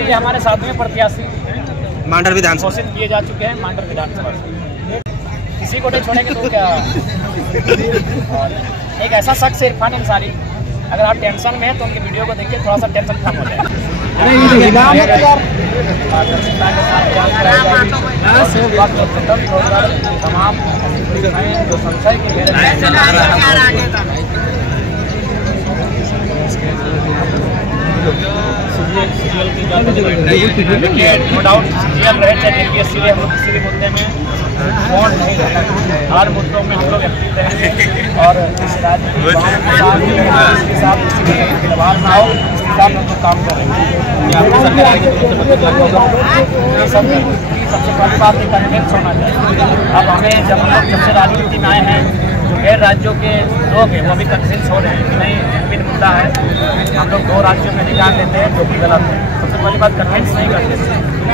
ये हमारे सातवें प्रत्याशी मांडर विधानसभा घोषित किए जा चुके हैं मांडर विधानसभा से। किसी को नहीं छोड़ेंगे तो क्या। और एक ऐसा शख्स है इरफान अंसारी, अगर आप टेंशन में हैं तो उनकी वीडियो को देखिए, थोड़ा सा टेंशन कम हो जाएगा। तमाम जो संशय के देखिए, नो डाउट सीएम रहे चाहे जेपीएससी रहे, हम लोग किसी भी मुद्दे में कौन नहीं रहता, हर मुद्दों में हम लोग एक्टिव रहेंगे और इस राज्य के साथ खिलवाड़ ना हो, इसके साथ हम लोग काम करेंगे। सबसे बड़ी बात है कन्विंस होना चाहिए। अब हमें जब से राजनीति में आए हैं, जो गैर राज्यों के लोग हैं वो अभी कन्विंस हो रहे हैं कि नहीं जेन्युइन मुद्दा है, हम लोग 2 राज्यों में निकाल लेते हैं जो कि गलत है। सबसे पहली बात कन्विंस नहीं करते।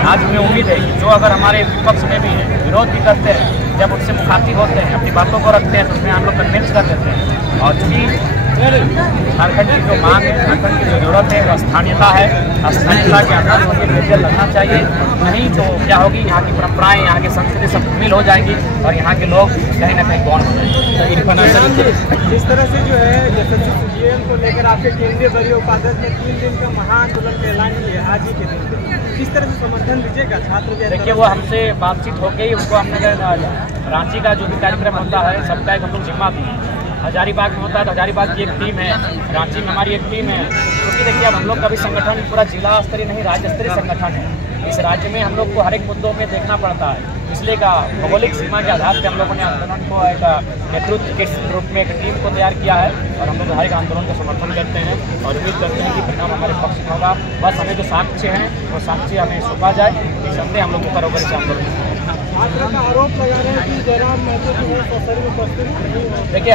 आज हमें उम्मीद है कि जो अगर हमारे विपक्ष में भी है, विरोध भी करते हैं, जब उनसे मुखातिब होते हैं, अपनी बातों को रखते हैं तो उसमें हम लोग कन्विंस कर देते हैं। और चूँकि झारखंड की जो मांग है, झारखंड की जो जरूरत है वो स्थानीयता है, स्थानीयता के आधार पर उनके पेपर लगना चाहिए। नहीं तो क्या होगी, यहाँ की परंपराएं, यहाँ की संस्कृति सब मिल हो जाएगी और यहाँ के लोग कहीं ना कहीं गौण हो जाएंगे। जिस तरह से जो है एसएससी को लेकर आपके केंद्रीय दलीय उपाध्यक्ष ने 3 दिन का महाआंदोलन का ऐलान किया आज ही के दिन, किस तरह से समर्थन दीजिएगा छात्र? देखिए, वो हमसे बातचीत हो गई, उनको हमने रांची का जो भी कार्यक्रम होता है सबका एक हम लोग जिम्मा दिए। हजारीबाग में होता है तो हजारीबाग की एक टीम है, रांची में हमारी एक टीम है, क्योंकि देखिए अब हम लोग का भी संगठन पूरा जिला स्तरीय नहीं राज्य स्तरीय संगठन है। इस राज्य में हम लोग को हर एक मुद्दों में देखना पड़ता है, इसलिए का भौगोलिक सीमा के आधार पर हम लोगों ने आंदोलन को एक नेतृत्व के रूप में एक टीम को तैयार किया है और हम लोग हर एक आंदोलन का समर्थन करते हैं और उम्मीद करते हैं कि परिणाम हमारे पक्ष में होगा। बस हमें जो साक्ष्य हैं वो साक्ष्य हमें सौंपा जाए, इस हमने हम लोग को बराबर से आंदोलन। छात्रों का आरोप लगा रहे हैं कि जयराम महतो जो है सशरीर उपस्थित नहीं है। देखिए,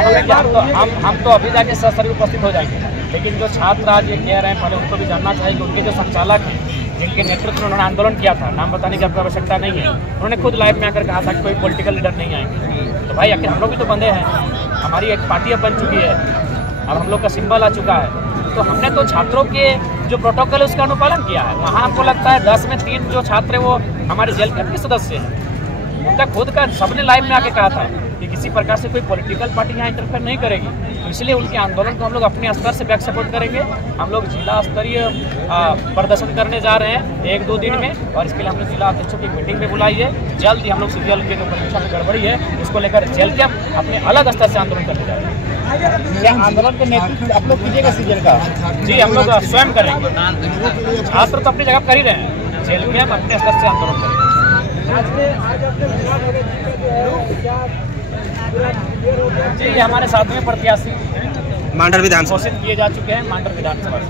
हम तो अभी जाके सशरीर उपस्थित हो जाएंगे, लेकिन जो छात्र आज ये कह रहे हैं पहले उनको भी जानना चाहिए कि उनके जो संचालक हैं, जिनके नेतृत्व में उन्होंने आंदोलन किया था, नाम बताने की आपको आवश्यकता नहीं है, उन्होंने खुद लाइव में आकर कहा था कि कोई पॉलिटिकल लीडर नहीं आएंगे। तो भाई आखिर हम लोग भी तो बंधे हैं, हमारी एक पार्टी अब बन चुकी है, अब हम लोग का सिंबल आ चुका है, तो हमने तो छात्रों के जो प्रोटोकॉल है उसका अनुपालन किया है। वहाँ हमको लगता है 10 में 3 जो छात्र हैं वो हमारे जेल के सदस्य हैं, उनका खुद का सबने लाइव में आके कहा था कि किसी प्रकार से कोई पॉलिटिकल पार्टी यहाँ इंटरफेयर नहीं करेगी, तो इसलिए उनके आंदोलन को हम लोग अपने स्तर से बैक सपोर्ट करेंगे। हम लोग जिला स्तरीय प्रदर्शन करने जा रहे हैं 1-2 दिन में और इसके लिए हमने जिला अध्यक्षों की मीटिंग में बुलाई है। जल्द ही हम लोग सीजीएल के जो परीक्षा में गड़बड़ी है उसको लेकर जेल के अपने अलग स्तर से आंदोलन करने जा रहे हैं। क्या आंदोलन का नेतृत्व आप लोग कीजिएगा सीजीएल का? जी, हम लोग स्वयं करेंगे। छात्र तो अपनी जगह कर ही रहे हैं, जेल में हम अपने स्तर से आंदोलन करेंगे। जी, हमारे सातवें प्रत्याशी मांडर विधानसभा घोषित किए जा चुके हैं मांडर विधानसभा से।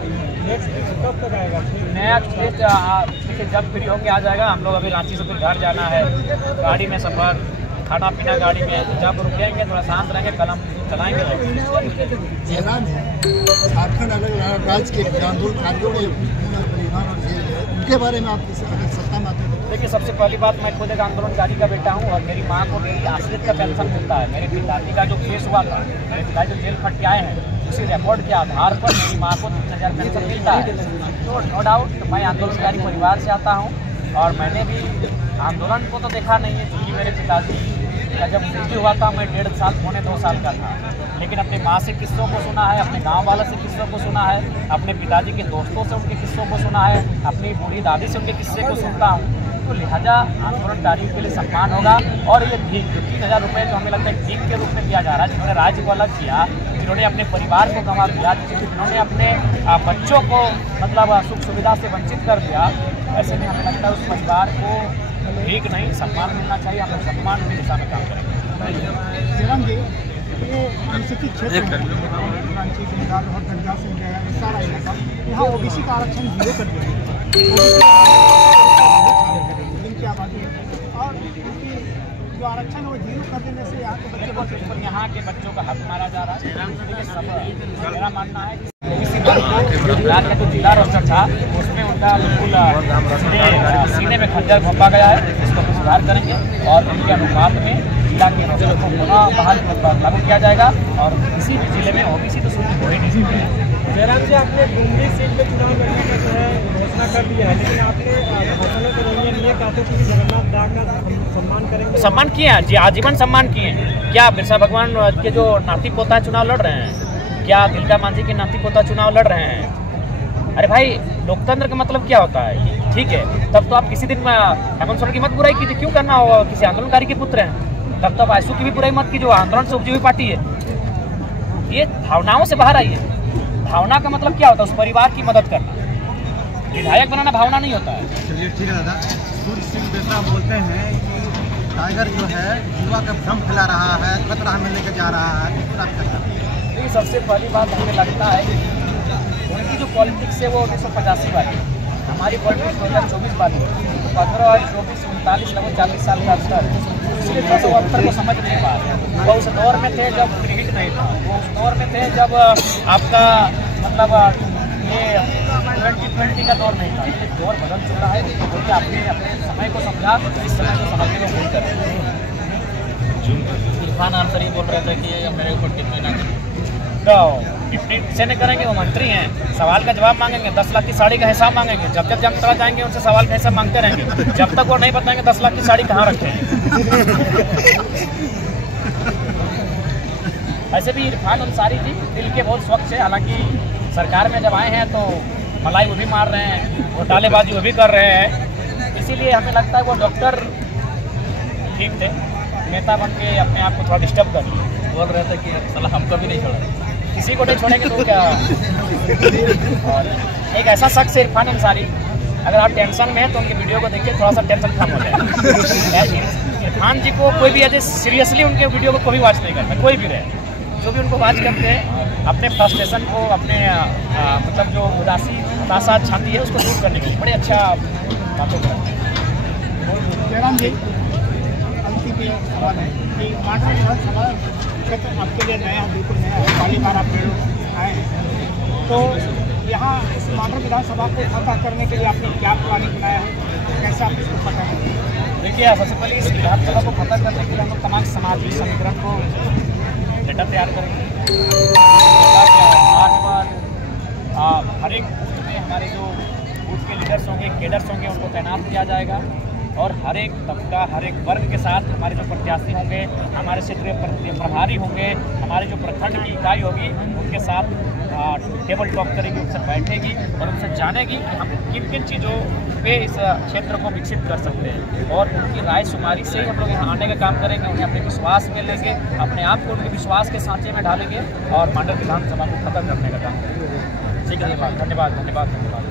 नया देखिए जब फ्री होके आ जाएगा। हम लोग अभी रांची से फिर घर जाना है, गाड़ी में सफर, खाना पीना गाड़ी में, जब रुकेंगे थोड़ा शांत रहेंगे, कलम चलाएंगे। झारखंड अलग राज्य के आंदोलनकारियों उनके बारे में आप सत्ता में आते हैं? देखिए, सबसे पहली बात, मैं खुद एक आंदोलनकारी का बेटा हूँ और मेरी माँ को मेरी आश्रित का पेंशन मिलता है। मेरे पिताजी का जो केस हुआ था, मेरे पिताजी जो जेल खट के आए हैं, उसी रिकॉर्ड के आधार पर मेरी माँ को 3000 पेंशन मिलता है। तो नो डाउट मैं आंदोलनकारी परिवार से आता हूँ और मैंने भी आंदोलन को तो देखा नहीं है, क्योंकि मेरे पिताजी का जब मृत्यु हुआ था मैं 1.5 साल पौने 2 साल का था, लेकिन अपनी माँ से किस्सों को सुना है, अपने गांव वालों से किस्सों को सुना है, अपने पिताजी के दोस्तों से उनके किस्सों को सुना है, अपनी बूढ़ी दादी से उनके किस्से को सुनता हूँ। तो लिहाजा आंदोलनकारियों के लिए सम्मान होगा। और ये भीख जो 3000 रुपये जो हमें लगता है भीख के रूप में दिया जा रहा है, जिन्होंने राज्य को अलग किया, जिन्होंने अपने परिवार को गंवा दिया, जिन्होंने अपने बच्चों को मतलब सुख सुविधा से वंचित कर दिया, ऐसे में हमें लगता है उस परिवार को भीख नहीं सम्मान मिलना चाहिए। हम लोग सम्मान की दिशा में काम करेंगे। यहाँ ओबीसी का आरक्षण 0 कर दिया और जो आरक्षण है वो 0 कर देने से यहाँ के बच्चों का हक मारा जा रहा है। मेरा मानना है गुजरात का जो जिला रोस्टर था उसमें उनका बिल्कुल सीने में खंजर घोंपा गया है, इसको सुधार करेंगे और उनके अनुपात में जिला के रोस्टर को पुनः बहाल लागू किया जाएगा और किसी भी जिले में ओबीसी तो शून्य हो ही नहीं सकते। जयराम जी, आपने डुमरी सीट पे चुनाव लड़ने का जो है घोषणा कर दिया है, लेकिन आपने भाषणों के दौरान ये कहा था कि जगन्नाथ दास का सम्मान करेंगे। सम्मान किए हैं जी, आजीवन सम्मान किए हैं। क्या बिरसा भगवान के जो नाती पोता चुनाव लड़ रहे हैं, क्या तिलका मांझी के नाती पोता चुनाव लड़ रहे हैं? अरे भाई, लोकतंत्र का मतलब क्या होता है? ठीक है, तब तो आप किसी दिन हेमंत सोरेन की मत बुराई की थी, क्यों करना हो? किसी आंदोलनकारी के पुत्र हैं, तब तो आप आयसू की भी बुराई मत की, जो आंदोलन से उपजी हुई पार्टी है। ये भावनाओं से बाहर आइए। भावना का मतलब क्या होता है? उस परिवार की मदद करना। विधायक बनाना भावना नहीं होता है। चलिए ठीक है दादा। सूर्य सिंह बेसरा बोलते हैं कि टाइगर जो है युवा का भ्रम फैला रहा है, कतरा में लेकर जा रहा है, देखिए, सबसे पहली बात हमें लगता है कि उनकी जो पॉलिटिक्स है वो 1985 वाली है, हमारी पॉलिटिक्स 2024 वाली है। 15 और 24, 39 लगभग 40 साल का अंतर है, इसलिए 1972 को समझ नहीं पा रहे। वो उस दौर में थे जब क्रिकेट नहीं था, वो उस दौर में थे जब आपका मतलब ये 2020 का दौर नहीं था। ये दौर बदल चुका है, क्योंकि आपने अपने समय को समझा, इस समय को समझने में भूल कर इरफान आंसर ही बोल रहे थे कि मेरे ऊपर टिप्पणी ना करें, तो टिप्पणी से नहीं करेंगे। वो मंत्री हैं, सवाल का जवाब मांगेंगे, 10 लाख की साड़ी का हिसाब मांगेंगे। जब जब जामतड़ा जाएंगे उनसे सवाल का हिसाब मांगते रहेंगे, जब तक वो नहीं बताएंगे 10 लाख की साड़ी कहाँ रखे हैं। ऐसे भी इरफान अंसारी जी दिल के बहुत स्वच्छ है। हालांकि सरकार में जब आए हैं तो मलाई वो भी मार रहे हैं, घोटालेबाजी वो भी कर रहे हैं, इसीलिए हमें लगता है वो डॉक्टर ठीक थे, नेता बन के अपने आप को थोड़ा डिस्टर्ब कर लिए। बोल रहे थे कि साला हमको भी नहीं छोड़ा, किसी को नहीं छोड़ेंगे तो क्या। और एक ऐसा शख्स है इरफान अंसारी, अगर आप टेंशन में हैं तो उनके वीडियो को देखिए, थोड़ा सा टेंशन कम हो जाए। इरफान जी को कोई भी ऐसे सीरियसली उनके वीडियो को कोई वॉच नहीं करता, कोई भी रहे, जो भी उनको वॉच करते हैं अपने फ्रस्ट्रेशन को, अपने मतलब जो उदासी हताशा छाती है उसको दूर करने की बड़े अच्छा बातों करते हैं। जयराम जी, अंतिम ये सवाल है कि मांडर विधानसभा क्षेत्र आपके लिए नया, बिल्कुल नया है, पहली बार आप लोग आए हैं, तो यहाँ इस मांडर विधानसभा को फतह करने के लिए आपने क्या प्लानिंग बनाया है, कैसे आप इसको फतह करेंगे? देखिए, सबसे पहले इस विधानसभा को फतह करने के लिए हम लोग तमाम समाजी समीकरण को डेटा तैयार करेंगे। हर एक बूथ में हमारे जो बूथ के लीडर्स होंगे, केडर्स होंगे, उनको तैनात किया जाएगा और हर एक तबका, हर एक वर्ग के साथ हमारे जो प्रत्याशी होंगे, हमारे क्षेत्रीय प्रभारी होंगे, हमारे जो प्रखंड की इकाई होगी, उनके साथ टेबल टॉक करेगी, उनसे बैठेगी और उनसे जानेगी कि हम किन किन चीज़ों पे इस क्षेत्र को विकसित कर सकते हैं। और उनकी राय शुमारी से ही हम लोग यहाँ आने का काम करेंगे, उन्हें अपने विश्वास में लेंगे, अपने आप को उनके विश्वास के सांचे में ढालेंगे और मांडर विधानसभा को खत्म करने का काम करेंगे। ठीक है, धन्यवाद धन्यवाद धन्यवाद धन्यवाद।